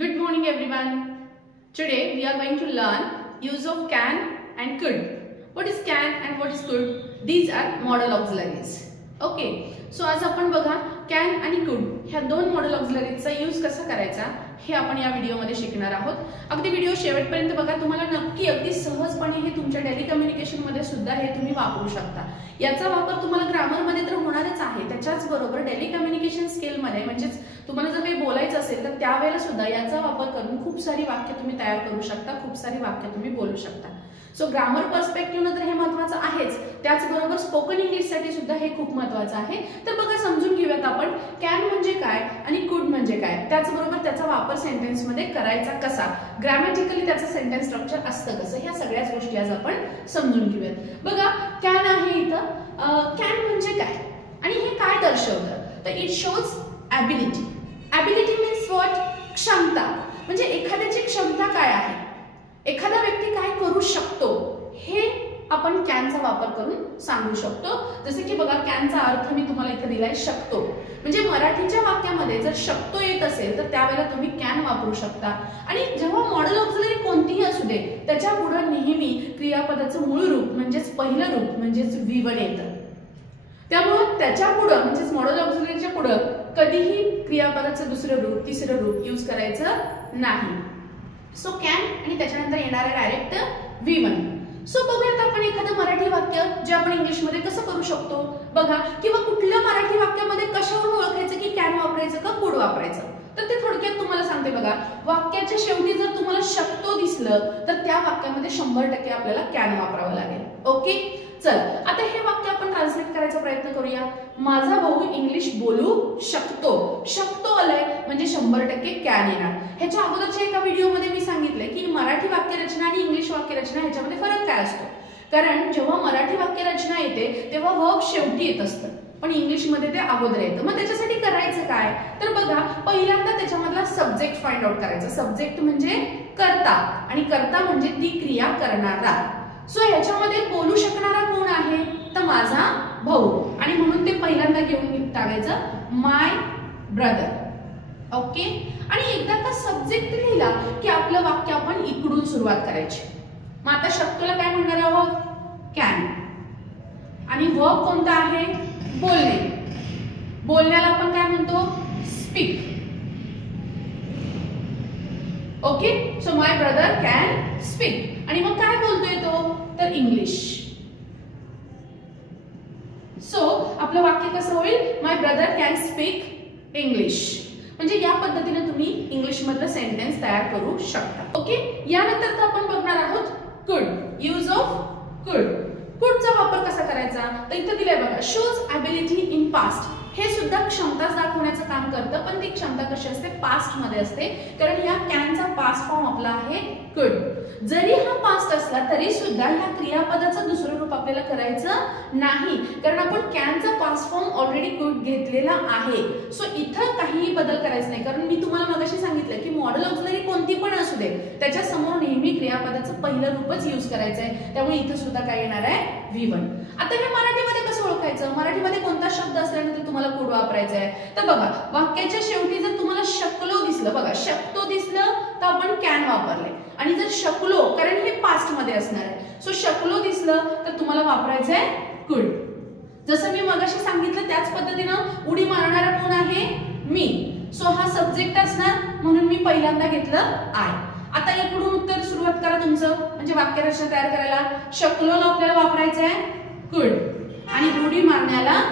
Good morning everyone. Today we are going to learn use of can and could. What is can and what is could? These are modal auxiliaries. Okay. So आज आपण बघा can आणि could ह्या दोन modal auxiliaries चा use कसा करायचा हे आपण या व्हिडिओ मध्ये शिकणार आहोत. अगदी व्हिडिओ शेवटपर्यंत बघा, तुम्हाला नक्की अगदी सहजपणे हे तुमच्या डेली कम्युनिकेशन मध्ये सुद्धा हे तुम्ही वापरू शकता. याचा वापर तुम्हाला ग्रामर मध्ये तर होणारच आहे, त्याच्याच बरोबर डेली कम्युनिकेशन स्किल मध्ये म्हणजे तुम्हाला जर काही बोलायचं असेल तर त्यावेळेला सुद्धा याचा वापर करून खूप सारी वाक्य तुम्ही तयार करू शकता, खूप सारी वाक्य तुम्ही बोलू शकता. सो ग्रामर पर्स्पेक्टिव्ह तर हे महत्त्वाचं आहेच, त्याचबरोबर स्पोकन इंग्लिश साठी सुद्धा हे खूप महत्त्वाचं आहे. तर बघा समजून घेऊयात आपण कॅन म्हणजे काय आणि कुड म्हणजे काय, त्याचबरोबर त्याचा वापर सेंटेन्स मध्ये करायचा कसा, ग्रामॅटिकली त्याचं सेंटेन्स स्ट्रक्चर असतं कसं, ह्या सगळ्याच गोष्टी आज आपण समजून घेऊयात. बघा कॅन आहे इथं. कॅन म्हणजे काय आणि हे काय दर्शवतं, तर it shows ability. Ability means what, क्षमता. म्हणजे एखाद्याची क्षमता काय आहे, एखादा व्यक्ती काय करू शकतो हे आपण कॅनचा वापर करून सांगू शकतो. जसे की बघा कॅनचा अर्थ मी तुम्हाला इथे दिलाय शकतो. म्हणजे मराठीच्या वाक्यामध्ये जर शकतो येत असेल तर त्यावेळेला तुम्ही कॅन वापरू शकता. आणि जेव्हा मॉडल ऑक्झिलरी कोणतीही असू दे त्याच्या पुढे नेहमी क्रियापदाचं मूळ रूप म्हणजेच पहिलं रूप म्हणजेच V1 येतं. त्यामुळे त्याच्या पुढे म्हणजेच मॉडल ऑक्झिलरीच्या पुढे कधीही क्रियापदाचं दुसरं रूप तिसरं रूप यूज करायचं नाही. सो कॅन आणि त्याच्यानंतर येणारे डायरेक्ट V1. सो बघूयात आपण एखादं मराठी वाक्य जे आपण इंग्लिश मध्ये कसं करू शकतो बघा, किंवा कुठल्या मराठी वाक्यामध्ये कशावरून ओळखायचं की कॅन वापरायचं का कुड वापरायचं. तर ते थोडक्यात तुम्हाला सांगते बघा. वाक्याच्या शेवटी जर तुम्हाला शकतो दिसलं तर त्या वाक्यामध्ये 100% आपल्याला कॅन वापरावं लागेल. ओके, चल आता हे वाक्य आपण ट्रान्सलेट करायचा प्रयत्न करूया. माझा भाऊ इंग्लिश बोलू शकतो. शकतो आलाय म्हणजे 100% कॅन येणार. ह्याच्या अगोदरच्या एका व्हिडिओमध्ये मी सांगितलंय की मराठी वाक्यरचना आणि इंग्लिश वाक्यरचना ह्याच्यामध्ये फरक काय असतो. कारण जेव्हा मराठी वाक्यरचना येते तेव्हा वर्ब शेवटी येत असतं, पण इंग्लिश मध्ये ते अगोदर येतं. मग त्याच्यासाठी करायचं काय, तर बघा पहिल्यांदा त्याच्यामधला सब्जेक्ट फाइंड आउट करायचा. सब्जेक्ट म्हणजे कर्ता आणि कर्ता म्हणजे ती क्रिया करणारा. सो याच्यामध्ये बोलू शकणारा कोण आहे, तर माझा भाऊ, आणि म्हणून ते पहिल्यांदा घेऊन टाकायचं माय ब्रदर. ओके, आणि एकदा का सब्जेक्ट लिहिला की आपलं वाक्य आपण इकडून सुरुवात करायची. मग आता शकतोला काय म्हणणार आहोत, कॅन, आणि वर्ब कोणता आहे, बोलणे. बोलण्याला आपण काय म्हणतो, speak. Okay, so my brother can speak. आणि मग काय बोलतोय तो, तर इंग्लिश. सो आपलं वाक्य कसं होईल, माय ब्रदर कॅन स्पीक इंग्लिश. म्हणजे या पद्धतीने तुम्ही इंग्लिश मधलं सेंटेन्स तयार करू शकता. ओके, यानंतर आपण बघणार आहोत कुड, यूज ऑफ कुड. कुडचा वापर कसा करायचा, तर इथे दिलंय बघा, शोज ॲबिलिटी इन पास्ट. हे सुद्धा क्षमताच दाखवण्याचं काम करतं, पण ती क्षमता कशी असते, पास्ट मध्ये असते. कारण या कॅनचा पास्ट फॉर्म आपला आहे कुड. जरी हा पास्ट असला तरी सुद्धा ह्या क्रियापदाचं दुसरं रूप आपल्याला करायचं नाही, कारण आपण कॅनचा पास्ट फॉर्म ऑलरेडी कुड घेतलेला आहे. सो इथं काहीही बदल करायचा नाही, कारण मी तुम्हाला मगाशी सांगितलं की मॉडल ऑक्झिलरी कोणती पण असू दे त्याच्या समोर नेहमी क्रियापदाचं पहिलं रूपच यूज करायचं आहे. त्यामुळे इथं सुद्धा काय येणार आहे, V1. आता हे मराठीमध्ये कसं ओळखायचं, मराठीमध्ये कोणता शब्द असल्यानंतर तुम्हाला कुड वापरायचा आहे, तर बघा वाक्याच्या शेवटी जर तुम्हाला शकलो दिसलं, बघा शकतो दिसलं तर आपण कॅन वापरले. आणि जर शकलो, कारण हे पास्ट मध्ये असणार आहे, सो शकलो दिसलं तर तुम्हाला वापरायचं आहे कुड. जसं मी मगाशी सांगितलं त्याच पद्धतीनं उडी मारणारा कोण आहे, मी. सो हा सब्जेक्ट असणार म्हणून मी पहिल्यांदा घेतलं आय. आता इकडून उत्तर सुरुवात करा तुमचं, म्हणजे वाक्यरचना तयार करायला. शकलोला आपल्याला वापरायचं आहे कुड आणि उडी मारण्याला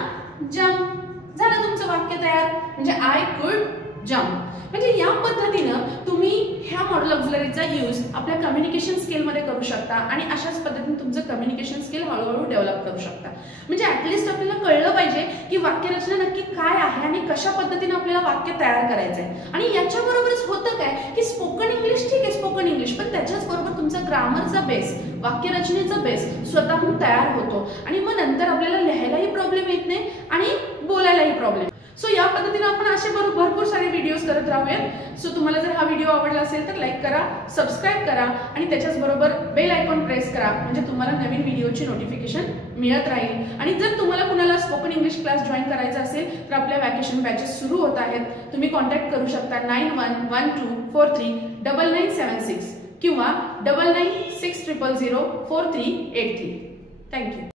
जम्प. झालं तुमचं वाक्य तयार, म्हणजे आय कुड जम्प. म्हणजे या पद्धतीनं तुम्ही ह्या मॉडल ऑक्झिलरीचा यूज आपल्या कम्युनिकेशन स्किल मध्ये करू शकता आणि अशाच पद्धतीने तुमचं कम्युनिकेशन स्किल हळूहळू डेव्हलप करू शकता. म्हणजे ऍटलिस्ट आपल्याला कळलं पाहिजे की वाक्यरचना नक्की काय आहे आणि कशा पद्धतीने आपल्याला वाक्य तयार करायचं आहे. आणि याच्याबरोबरच होतं काय की स्पोकन इंग्लिश ठीक आहे, स्पोकन इंग्लिश, पण त्याच्याच बरोबर तुमचा ग्रामरचा बेस, वाक्यरचनेचा बेस स्वतःहून तयार होतो. आणि मग नंतर आपल्याला लिहायलाही प्रॉब्लेम येत नाही आणि बोलायलाही प्रॉब्लेम. सो या पद्धतीने आपण असे भरपूर सारे व्हिडिओज करत राहूयात. सो तुम्हाला जर हा व्हिडिओ आवडला असेल तर लाईक करा, सबस्क्राईब करा आणि त्याच्याच बरोबर बेल आयकॉन प्रेस करा, म्हणजे तुम्हाला नवीन व्हिडिओची नोटिफिकेशन मिळत राहील. आणि जर तुम्हाला कुणाला स्पोकन इंग्लिश क्लास जॉईन करायचा असेल तर आपल्या वॅकेशन बॅचेस सुरू होत आहेत. तुम्ही कॉन्टॅक्ट करू शकता 9112439976 किंवा 9960004383. थँक्यू.